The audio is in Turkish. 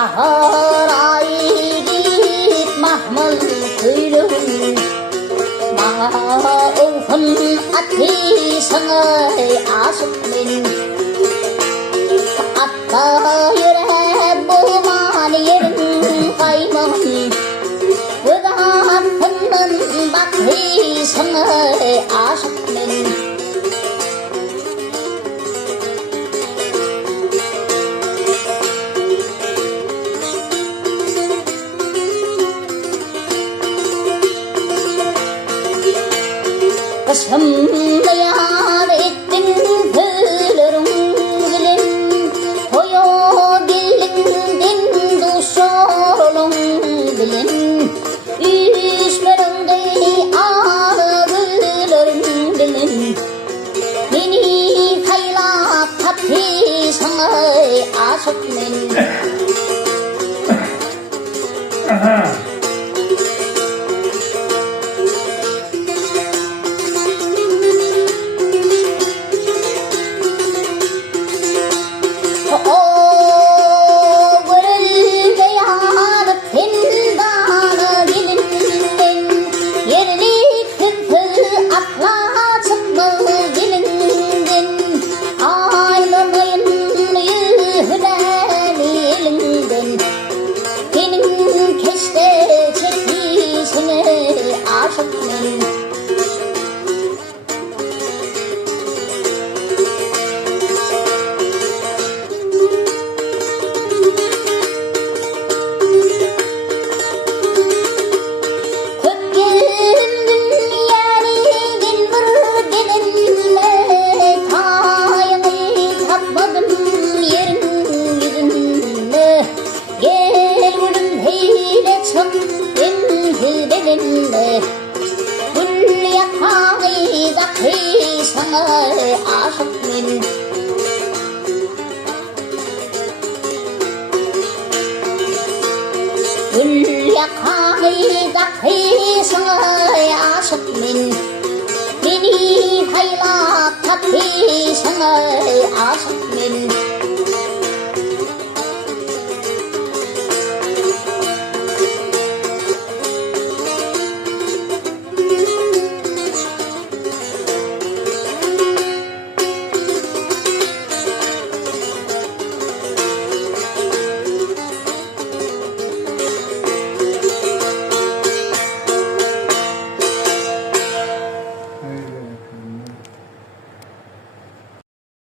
Maharaidit mahmal kuyluğun Mahauhun ati sangay asuk min Atta yere buman yerin kaymam Vıdan pınnan bakhi sangay asuk min Kasımlayan ettin gülürüm gülün Toyo dilinden duşolun bilin Üsmerinde ağırılırım bilin Beni kaylap taphi sana aşık men Beni haylap taphi sangay aşık min